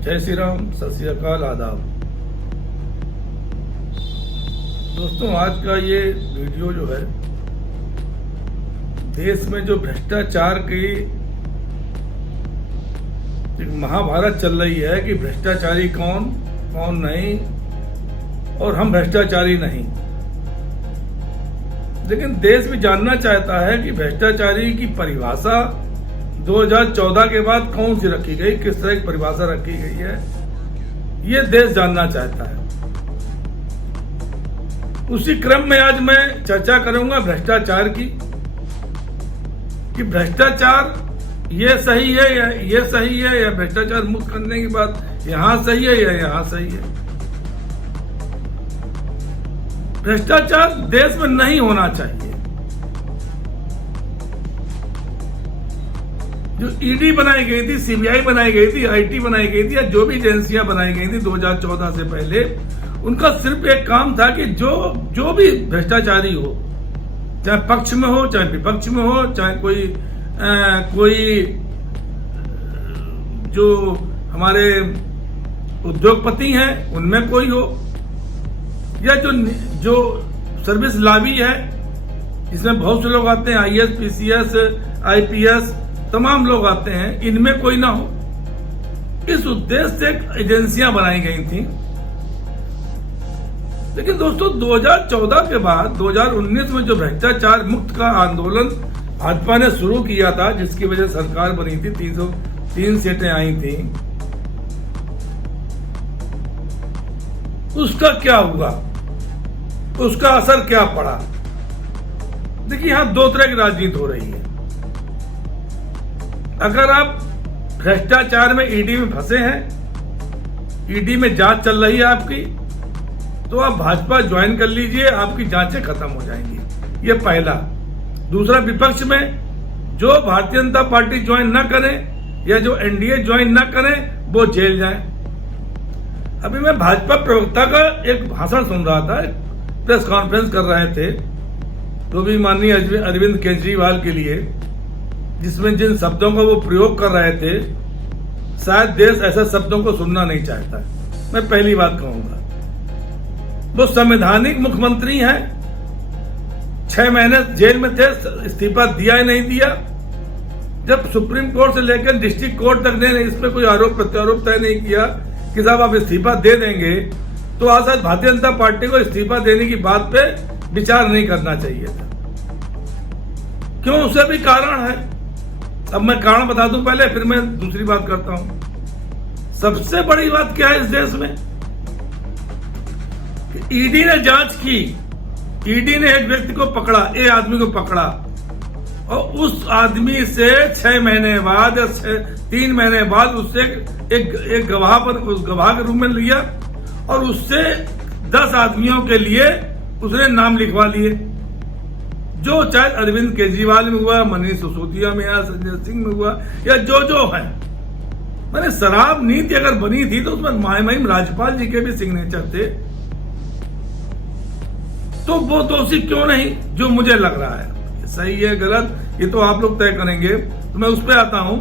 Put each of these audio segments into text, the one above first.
जय श्री राम, सत श्री अकाल, आदाब। दोस्तों, आज का ये वीडियो जो है देश में जो भ्रष्टाचार की एक महाभारत चल रही है कि भ्रष्टाचारी कौन कौन नहीं, और हम भ्रष्टाचारी नहीं। लेकिन देश भी जानना चाहता है कि भ्रष्टाचारी की परिभाषा 2014 के बाद कौन सी रखी गई, किस तरह की परिभाषा रखी गई है, ये देश जानना चाहता है। उसी क्रम में आज मैं चर्चा करूंगा भ्रष्टाचार की, कि भ्रष्टाचार ये सही है या ये सही है, या भ्रष्टाचार मुक्त करने की बात यहां सही है या यहां सही है। भ्रष्टाचार देश में नहीं होना चाहिए। जो ईडी बनाई गई थी, सीबीआई बनाई गई थी, आईटी बनाई गई थी, या जो भी एजेंसियां बनाई गई थी 2014 से पहले, उनका सिर्फ एक काम था कि जो भी भ्रष्टाचारी हो, चाहे पक्ष में हो चाहे विपक्ष में हो, चाहे कोई जो हमारे उद्योगपति हैं उनमें कोई हो, या जो सर्विस लॉबी है जिसमें बहुत से लोग आते हैं, आईएएस, पीसीएस, आईपीएस, तमाम लोग आते हैं, इनमें कोई ना हो, इस उद्देश्य से एजेंसियां बनाई गई थी। लेकिन दोस्तों, 2014 के बाद 2019 में जो भ्रष्टाचार मुक्त का आंदोलन भाजपा ने शुरू किया था, जिसकी वजह से सरकार बनी थी, 303 सीटें आई थी, उसका क्या हुआ, उसका असर क्या पड़ा। देखिए, यहां दो तरह की राजनीति हो रही है। अगर आप भ्रष्टाचार में ईडी में फंसे हैं, ईडी में जांच चल रही है आपकी, तो आप भाजपा ज्वाइन कर लीजिए, आपकी जांचें खत्म हो जाएंगी। ये पहला। दूसरा, विपक्ष में जो भारतीय जनता पार्टी ज्वाइन ना करें या जो एनडीए ज्वाइन ना करें, वो जेल जाए। अभी मैं भाजपा प्रवक्ता का एक भाषण सुन रहा था, प्रेस कॉन्फ्रेंस कर रहे थे, तो भी माननीय अरविंद केजरीवाल के लिए, जिसमें जिन शब्दों का वो प्रयोग कर रहे थे, शायद देश ऐसे शब्दों को सुनना नहीं चाहता। मैं पहली बात कहूंगा, वो संवैधानिक मुख्यमंत्री हैं, 6 महीने जेल में थे, इस्तीफा दिया ही नहीं दिया। जब सुप्रीम कोर्ट से लेकर डिस्ट्रिक्ट कोर्ट तक ने इसमें कोई आरोप प्रत्यारोप तय नहीं किया कि साहब आप इस्तीफा दे देंगे, तो आज शायद भारतीय जनता पार्टी को इस्तीफा देने की बात पे विचार नहीं करना चाहिए था। क्यों? उसे भी कारण है। अब मैं कारण बता दूं पहले, फिर मैं दूसरी बात करता हूं। सबसे बड़ी बात क्या है इस देश में, ईडी ने जांच की, ईडी ने एक व्यक्ति को पकड़ा, एक आदमी को पकड़ा, और उस आदमी से 6 महीने बाद या 3 महीने बाद उससे एक गवाह पर, उस गवाह के रूम में लिया, और उससे 10 आदमियों के लिए उसने नाम लिखवा लिए, जो चाहे अरविंद केजरीवाल में हुआ, मनीष सिसोदिया में या संजय सिंह में हुआ, या जो है। मैंने शराब नीति अगर बनी थी तो उसमें महिम राज्यपाल जी के भी सिग्नेचर थे, तो वो दोषी क्यों नहीं, जो मुझे लग रहा है। सही है गलत, ये तो आप लोग तय करेंगे। तो मैं उस पर आता हूं,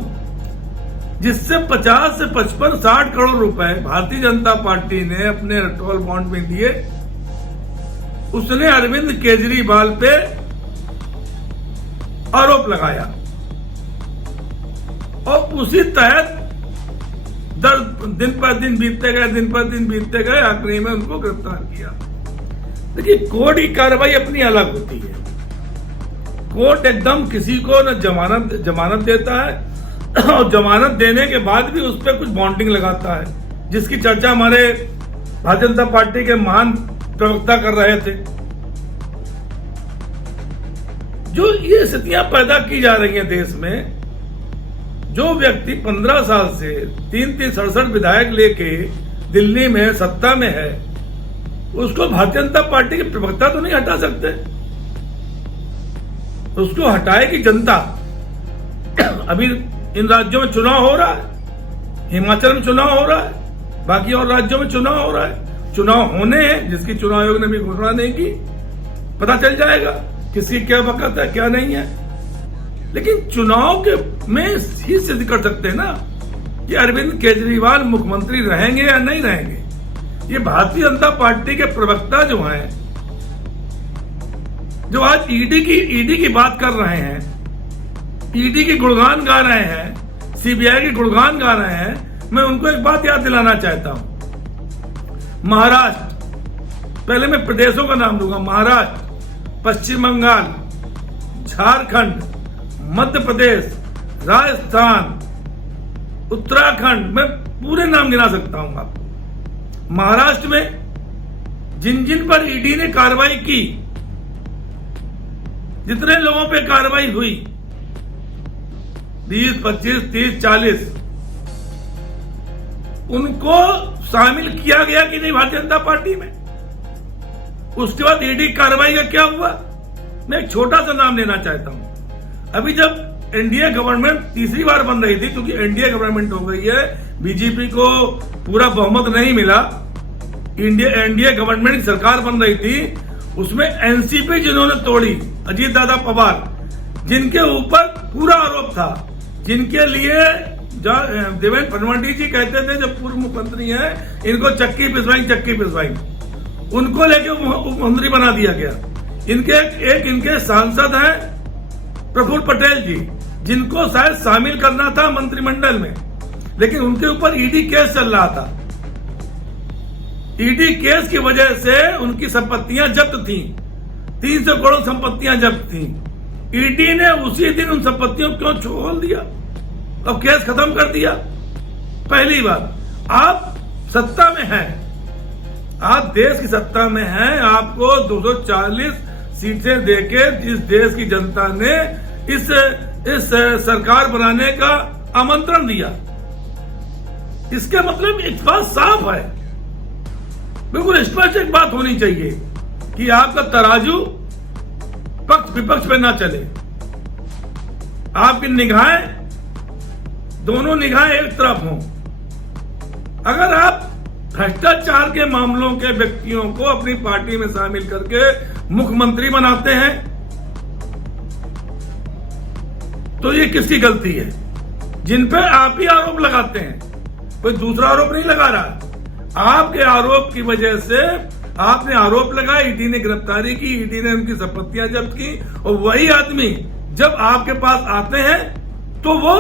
जिससे 50 से 55 60 करोड़ रुपए भारतीय जनता पार्टी ने अपने इलेक्टोरल बॉन्ड में दिए, उसने अरविंद केजरीवाल पे आरोप लगाया, और उसी तहत दिन पर दिन बीतते गए, आखिरी में उनको गिरफ्तार किया। देखिए, कोर्ट की कार्रवाई अपनी अलग होती है। कोर्ट एकदम किसी को न जमानत देता है, और जमानत देने के बाद भी उस पर कुछ बॉन्डिंग लगाता है, जिसकी चर्चा हमारे भारतीय जनता पार्टी के महान प्रवक्ता कर रहे थे। जो ये स्थितियां पैदा की जा रही हैं देश में, जो व्यक्ति 15 साल से 367 विधायक लेके दिल्ली में सत्ता में है, उसको भारतीय जनता पार्टी के प्रवक्ता तो नहीं हटा सकते, उसको हटाएगी जनता। अभी इन राज्यों में चुनाव हो रहा है, हिमाचल में चुनाव हो रहा है, बाकी और राज्यों में चुनाव हो रहा है, चुनाव होने हैं, जिसकी चुनाव आयोग ने भी घोषणा नहीं की, पता चल जाएगा किसकी क्या वक़्त है क्या नहीं है। लेकिन चुनाव के में ही सिद्ध कर सकते हैं ना, कि अरविंद केजरीवाल मुख्यमंत्री रहेंगे या नहीं रहेंगे। ये भारतीय जनता पार्टी के प्रवक्ता जो हैं, जो आज ईडी की बात कर रहे हैं, ईडी के गुणगान गा रहे हैं, सीबीआई के गुणगान गा रहे हैं, मैं उनको एक बात याद दिलाना चाहता हूं। महाराष्ट्र, पहले मैं प्रदेशों का नाम दूंगा, महाराष्ट्र, पश्चिम बंगाल, झारखंड, मध्य प्रदेश, राजस्थान, उत्तराखंड, मैं पूरे नाम गिना सकता हूं आपको। महाराष्ट्र में जिन जिन पर ईडी ने कार्रवाई की, जितने लोगों पे कार्रवाई हुई, 20, 25, 30, 40, उनको शामिल किया गया कि नहीं भारतीय जनता पार्टी में। उसके बाद ईडी कार्रवाई का क्या हुआ, मैं एक छोटा सा नाम लेना चाहता हूं। अभी जब एनडीए गवर्नमेंट तीसरी बार बन रही थी, क्योंकि एनडीए गवर्नमेंट हो गई है, बीजेपी को पूरा बहुमत नहीं मिला, एनडीए गवर्नमेंट की सरकार बन रही थी, उसमें एनसीपी जिन्होंने तोड़ी, अजीत दादा पवार, जिनके ऊपर पूरा आरोप था, जिनके लिए देवेंद्र फडणवीस जी कहते थे जब पूर्व मुख्यमंत्री हैं, इनको चक्की पिसवाई, उनको लेके मुख्यमंत्री बना दिया गया। इनके सांसद हैं प्रफुल्ल पटेल जी, जिनको शायद शामिल करना था मंत्रिमंडल में, लेकिन उनके ऊपर ईडी केस चल रहा था। ईडी केस की वजह से उनकी संपत्तियां जब्त थी, 300 करोड़ संपत्तियां जब्त थी। ईडी ने उसी दिन उन संपत्तियों को क्यों छोड़ दिया, अब केस खत्म कर दिया। पहली बात, आप सत्ता में हैं, आप देश की सत्ता में हैं, आपको 240 सीटें देके जिस देश की जनता ने इस सरकार बनाने का आमंत्रण दिया, इसका मतलब एक बात साफ है, बिल्कुल स्पष्ट एक बात होनी चाहिए कि आपका तराजू पक्ष विपक्ष पे ना चले, आपकी निगाहें, दोनों निगाहें एक तरफ हों। अगर आप भ्रष्टाचार के मामलों के व्यक्तियों को अपनी पार्टी में शामिल करके मुख्यमंत्री बनाते हैं, तो ये किसकी गलती है? जिन पे आप ही आरोप लगाते हैं, कोई दूसरा आरोप नहीं लगा रहा। आपके आरोप की वजह से आपने आरोप लगाया, ईडी ने गिरफ्तारी की, ईडी ने उनकी संपत्तियां जब्त की, और वही आदमी जब आपके पास आते हैं तो वो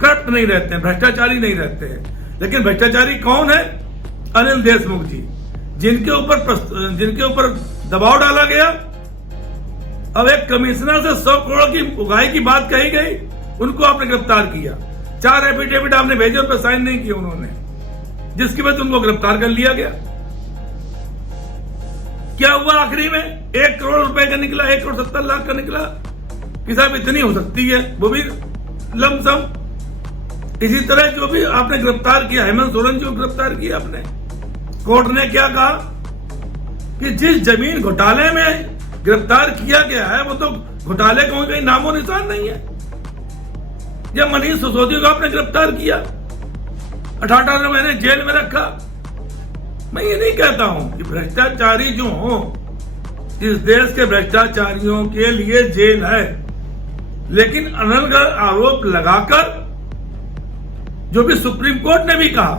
करप्ट नहीं रहते हैं, भ्रष्टाचारी नहीं रहते हैं। लेकिन भ्रष्टाचारी कौन है? अनिल देशमुख जी, जिनके ऊपर दबाव डाला गया। अब एक कमिश्नर से 100 करोड़ की उगाही की बात कही गई, उनको आपने गिरफ्तार किया, 4 एफिडेविट आपने भेजे, उन पर साइन नहीं किए उन्होंने, जिसकी वजह से उनको गिरफ्तार कर लिया गया। क्या हुआ आखिरी में? 1 करोड़ रुपए का निकला, 1 करोड़ 70 लाख का निकला कि साहब इतनी हो सकती है, वो भी लमसम। इसी तरह जो भी आपने गिरफ्तार किया, हेमंत सोरेन जी को गिरफ्तार किया आपने, कोर्ट ने क्या कहा कि जिस जमीन घोटाले में गिरफ्तार किया गया है, वो तो घोटाले का कोई नामो निशान नहीं है। जब मनीष सिसोदिया को आपने गिरफ्तार किया, 18 महीने जेल में रखा। मैं ये नहीं कहता हूं कि भ्रष्टाचारी जो हो, इस देश के भ्रष्टाचारियों के लिए जेल है, लेकिन अनर्गल आरोप लगाकर, जो भी सुप्रीम कोर्ट ने भी कहा,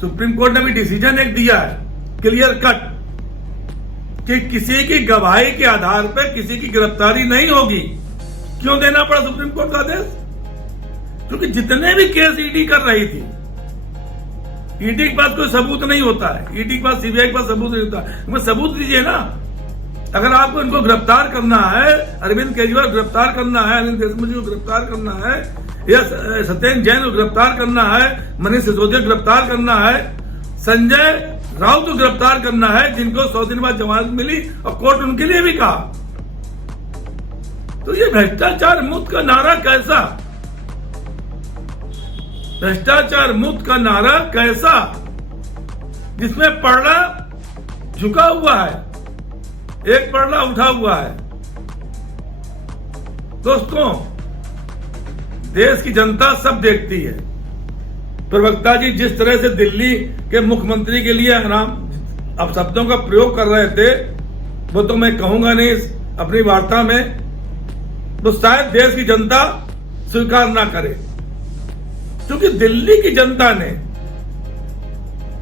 सुप्रीम कोर्ट ने भी डिसीजन एक दिया है क्लियर कट कि किसी की गवाही के आधार पर किसी की गिरफ्तारी नहीं होगी। क्यों देना पड़ा सुप्रीम कोर्ट का आदेश? क्योंकि जितने भी केस ईडी कर रही थी, ईडी के पास कोई सबूत नहीं होता है, ईडी के पास, सीबीआई के पास सबूत नहीं होता है। हमें सबूत दीजिए ना। अगर आपको इनको गिरफ्तार करना है, अरविंद केजरीवाल गिरफ्तार करना है, अनिल देशमुख जी को गिरफ्तार करना है, या सत्येंद्र जैन को गिरफ्तार करना है, मनीष सिसोदिया को गिरफ्तार करना है, संजय राउत को गिरफ्तार करना है, जिनको 100 दिन बाद जमानत मिली और कोर्ट उनके लिए भी कहा, तो ये भ्रष्टाचार मुक्त का नारा कैसा? भ्रष्टाचार मुक्त का नारा कैसा, जिसमें पलड़ा झुका हुआ है, एक पलड़ा उठा हुआ है। दोस्तों, देश की जनता सब देखती है। प्रवक्ता जी जिस तरह से दिल्ली के मुख्यमंत्री के लिए अब शब्दों का प्रयोग कर रहे थे, वो तो मैं कहूंगा नहीं अपनी वार्ता में, तो शायद देश की जनता स्वीकार ना करे। क्योंकि दिल्ली की जनता ने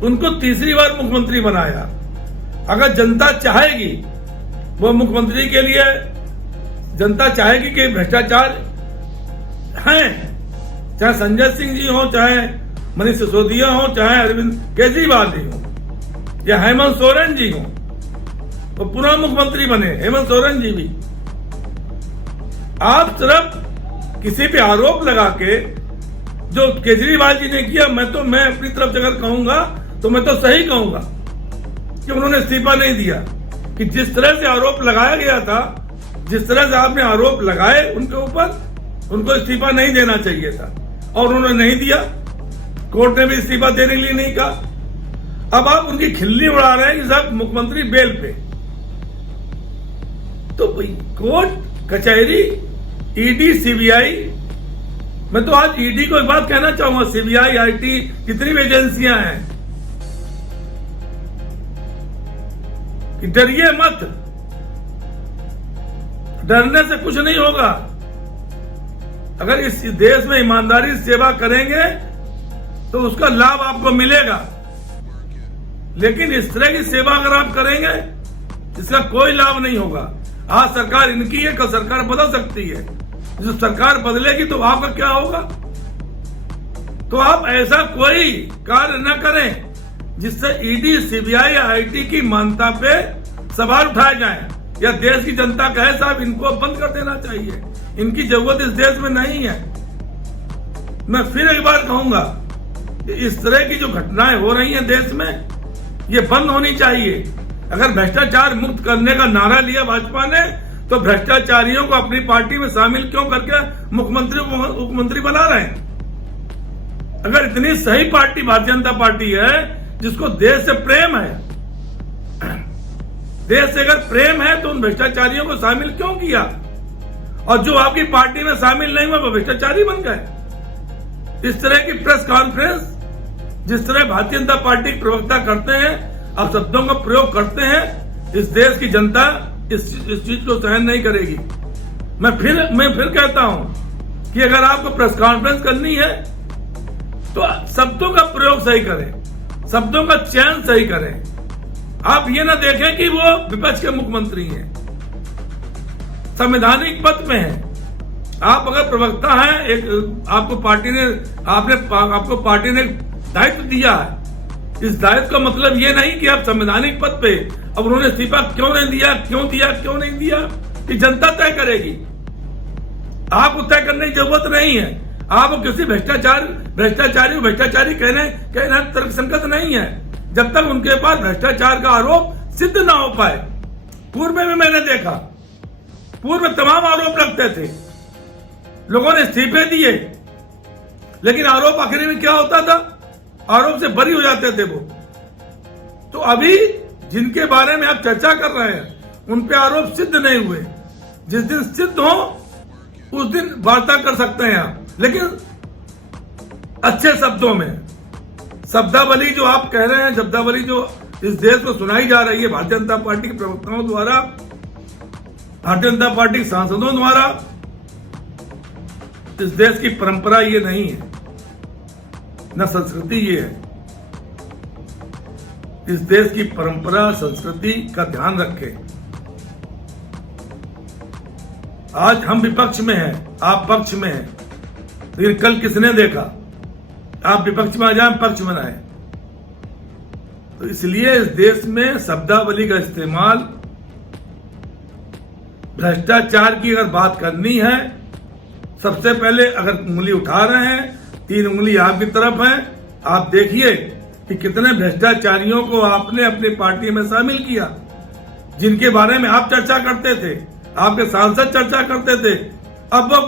उनको तीसरी बार मुख्यमंत्री बनाया। अगर जनता चाहेगी, वो मुख्यमंत्री के लिए जनता चाहेगी कि भ्रष्टाचार हैं, चाहे संजय सिंह जी हो, चाहे मनीष सिसोदिया हो, चाहे अरविंद केजरीवाल जी हो, या हेमंत सोरेन जी हो, वो पुनः मुख्यमंत्री बने, हेमंत सोरेन जी भी। आप सिर्फ किसी पे आरोप लगा के, जो केजरीवाल जी ने किया, मैं अपनी तरफ से अगर कहूंगा तो मैं तो सही कहूंगा कि उन्होंने इस्तीफा नहीं दिया। कि जिस तरह से आरोप लगाया गया था, जिस तरह से आपने आरोप लगाए उनके ऊपर, उनको इस्तीफा नहीं देना चाहिए था, और उन्होंने नहीं दिया। कोर्ट ने भी इस्तीफा देने के लिए नहीं कहा। अब आप उनकी खिल्ली उड़ा रहे हैं कि साहब मुख्यमंत्री बेल पे। तो कोर्ट कचहरी, ईडी, सीबीआई, मैं तो आज ईडी को एक बात कहना चाहूंगा, सीबीआई, आईटी, जितनी भी एजेंसियां हैं, कि डरिए मत, डरने से कुछ नहीं होगा। अगर इस देश में ईमानदारी से सेवा करेंगे तो उसका लाभ आपको मिलेगा, लेकिन इस तरह की सेवा अगर आप करेंगे इसका कोई लाभ नहीं होगा। आज सरकार इनकी है, कल सरकार बदल सकती है। जब सरकार बदलेगी तो आपका क्या होगा? तो आप ऐसा कोई कार्य न करें जिससे ईडी, सीबीआई या आईटी की मान्यता पे सवाल उठाए जाएं, या देश की जनता कहे साहब इनको बंद कर देना चाहिए, इनकी जरूरत इस देश में नहीं है। मैं फिर एक बार कहूंगा कि इस तरह की जो घटनाएं हो रही हैं देश में, ये बंद होनी चाहिए। अगर भ्रष्टाचार मुक्त करने का नारा लिया भाजपा ने, तो भ्रष्टाचारियों को अपनी पार्टी में शामिल क्यों करके मुख्यमंत्री बना रहे हैं? अगर इतनी सही पार्टी भारतीय जनता पार्टी है, जिसको देश से प्रेम है, देश से अगर प्रेम है, तो उन भ्रष्टाचारियों को शामिल क्यों किया? और जो आपकी पार्टी में शामिल नहीं हुआ वो भ्रष्टाचारी बन गए। इस तरह की प्रेस कॉन्फ्रेंस जिस तरह भारतीय जनता पार्टी के प्रवक्ता करते हैं, आप शब्दों का प्रयोग करते हैं, इस देश की जनता इस चीज को सहन नहीं करेगी। मैं फिर कहता हूं कि अगर आपको प्रेस कॉन्फ्रेंस करनी है तो शब्दों का प्रयोग सही करें, शब्दों का चयन सही करें। आप ये ना देखें कि वो विपक्ष के मुख्यमंत्री हैं, संवैधानिक पद में हैं। आप अगर प्रवक्ता हैं, एक आपको पार्टी ने दायित्व दिया है, इस दायित्व का मतलब ये नहीं कि आप संवैधानिक पद पे, अब उन्होंने इस्तीफा क्यों नहीं दिया, क्यों नहीं दिया, कि जनता तय करेगी। आपको तय करने की जरूरत नहीं है। आपको किसी भ्रष्टाचारी कहने तर्कसंगत नहीं है, जब तक उनके पास भ्रष्टाचार का आरोप सिद्ध ना हो पाए। पूर्व में भी मैंने देखा, पूर्व में तमाम आरोप लगते थे, लोगों ने इस्तीफे दिए, लेकिन आरोप आखिर में क्या होता था? आरोप से बरी हो जाते थे वो। तो अभी जिनके बारे में आप चर्चा कर रहे हैं, उन पे आरोप सिद्ध नहीं हुए। जिस दिन सिद्ध हो उस दिन वार्ता कर सकते हैं आप, लेकिन अच्छे शब्दों में। शब्दावली जो आप कह रहे हैं, शब्दावली जो इस देश को सुनाई जा रही है भारतीय जनता पार्टी के प्रवक्ताओं द्वारा, भारतीय जनता पार्टी के सांसदों द्वारा, इस देश की परंपरा ये नहीं है, न संस्कृति ये है। इस देश की परंपरा, संस्कृति का ध्यान रखें। आज हम विपक्ष में हैं, आप पक्ष में हैं, लेकिन कल किसने देखा आप विपक्ष में आ जाए, पक्ष में आए? तो इसलिए इस देश में शब्दावली का इस्तेमाल, भ्रष्टाचार की अगर बात करनी है, सबसे पहले अगर उंगली उठा रहे हैं, 3 उंगली आपकी तरफ है। आप देखिए कि कितने भ्रष्टाचारियों को आपने अपनी पार्टी में शामिल किया, जिनके बारे में आप चर्चा करते थे, आपके सांसद चर्चा करते थे। अब वो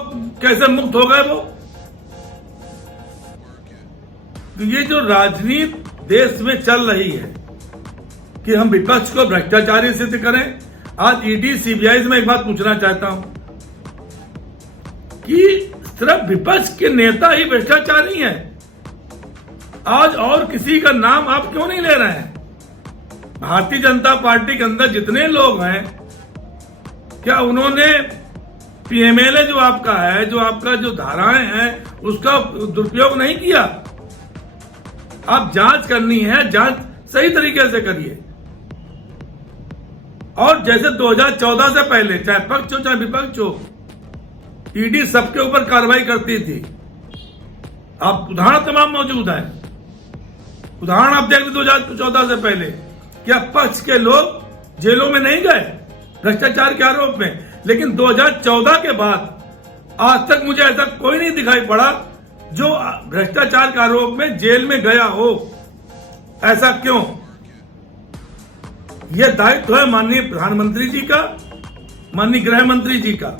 कैसे मुक्त हो गए? वो तो ये जो राजनीति देश में चल रही है कि हम विपक्ष को भ्रष्टाचारी सिद्ध करें। आज ईडी, सीबीआई से मैं एक बात पूछना चाहता हूं कि सिर्फ विपक्ष के नेता ही भ्रष्टाचारी हैं। आज और किसी का नाम आप क्यों नहीं ले रहे हैं? भारतीय जनता पार्टी के अंदर जितने लोग हैं, क्या उन्होंने पीएमएलए जो आपका है, जो आपका जो धाराएं हैं, उसका दुरुपयोग नहीं किया। आप जांच करनी है, जांच सही तरीके से करिए। और जैसे 2014 से पहले चाहे पक्ष हो चाहे विपक्ष हो, ईडी सबके ऊपर कार्रवाई करती थी। आप उदाहरण तमाम मौजूद हैं। उदाहरण आप देख 2014 से पहले क्या पक्ष के लोग जेलों में नहीं गए भ्रष्टाचार के आरोप में, लेकिन 2014 के बाद आज तक मुझे ऐसा कोई नहीं दिखाई पड़ा जो भ्रष्टाचार के आरोप में जेल में गया हो। ऐसा क्यों? यह दायित्व है माननीय प्रधानमंत्री जी का, माननीय गृह मंत्री जी का।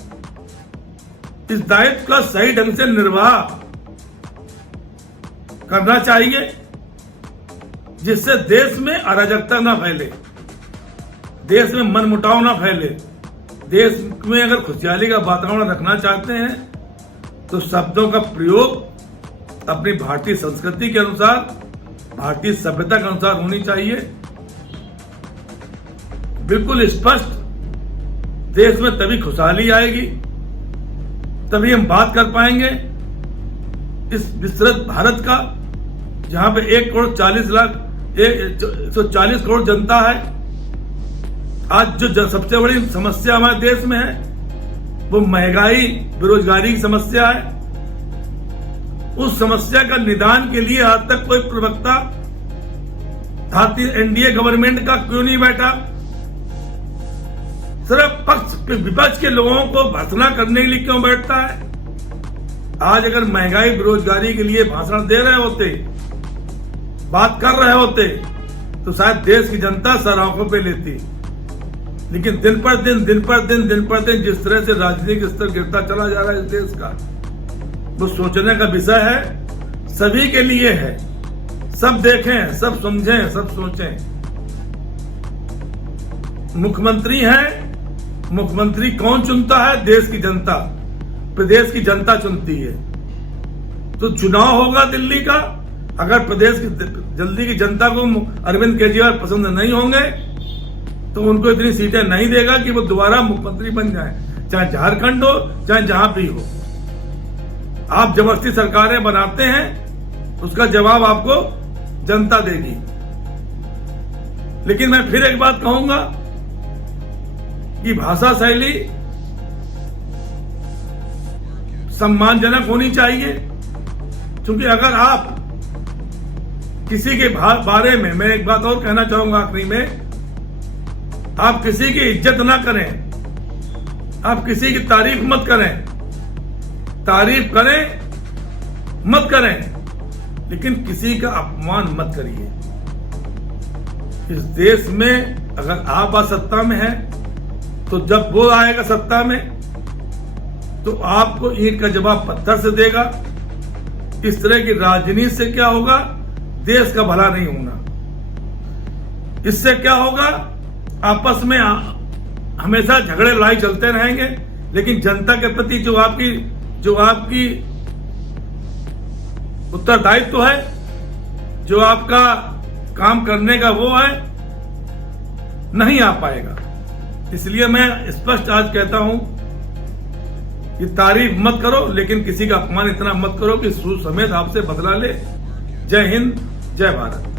इस दायित्व का सही ढंग से निर्वाह करना चाहिए, जिससे देश में अराजकता ना फैले, देश में मनमुटाव ना फैले। देश में अगर खुशहाली का वातावरण रखना चाहते हैं तो शब्दों का प्रयोग अपनी भारतीय संस्कृति के अनुसार, भारतीय सभ्यता के अनुसार होनी चाहिए। बिल्कुल स्पष्ट, देश में तभी खुशहाली आएगी, तभी हम बात कर पाएंगे इस विस्तृत भारत का, जहां पे 140 करोड़ जनता है। आज जो सबसे बड़ी समस्या हमारे देश में है वो महंगाई, बेरोजगारी की समस्या है। उस समस्या का निदान के लिए आज तक कोई प्रवक्ता भारतीय एनडीए गवर्नमेंट का क्यों नहीं बैठा? सिर्फ पक्ष विपक्ष के लोगों को भर्त्सना करने के लिए क्यों बैठता है? आज अगर महंगाई, बेरोजगारी के लिए भाषण दे रहे होते, बात कर रहे होते, तो शायद देश की जनता सर आंखों पे लेती। लेकिन दिन पर दिन जिस तरह से राजनीतिक स्तर गिरता चला जा रहा है इस देश का, वो सोचने का विषय है, सभी के लिए है। सब देखें, सब समझें, सब सोचें। मुख्यमंत्री है, मुख्यमंत्री कौन चुनता है? देश की जनता, प्रदेश की जनता चुनती है। तो चुनाव होगा दिल्ली का, अगर प्रदेश की जल्दी की जनता को अरविंद केजरीवाल पसंद नहीं होंगे तो उनको इतनी सीटें नहीं देगा कि वो दोबारा मुख्यमंत्री बन जाए, चाहे झारखंड हो चाहे जहां भी हो। आप जबरदस्ती सरकारें बनाते हैं, उसका जवाब आपको जनता देगी। लेकिन मैं फिर एक बात कहूंगा कि भाषा शैली सम्मानजनक होनी चाहिए, क्योंकि अगर आप किसी के बारे में, मैं एक बात और कहना चाहूंगा आखिरी में, आप किसी की इज्जत ना करें, आप किसी की तारीफ मत करें। तारीफ करें मत करें, लेकिन किसी का अपमान मत करिए। इस देश में अगर आप सत्ता में हैं, तो जब वो आएगा सत्ता में तो आपको ईंट का जवाब पत्थर से देगा। इस तरह की राजनीति से क्या होगा? देश का भला नहीं होना। इससे क्या होगा? आपस में हमेशा झगड़े लड़ाई चलते रहेंगे, लेकिन जनता के प्रति जो आपकी उत्तरदायित्व है, जो आपका काम करने का वो है, नहीं आ पाएगा। इसलिए मैं स्पष्ट आज कहता हूं कि तारीफ मत करो, लेकिन किसी का अपमान इतना मत करो कि सूद समेत आपसे बदला ले। जय हिंद, जय भारत।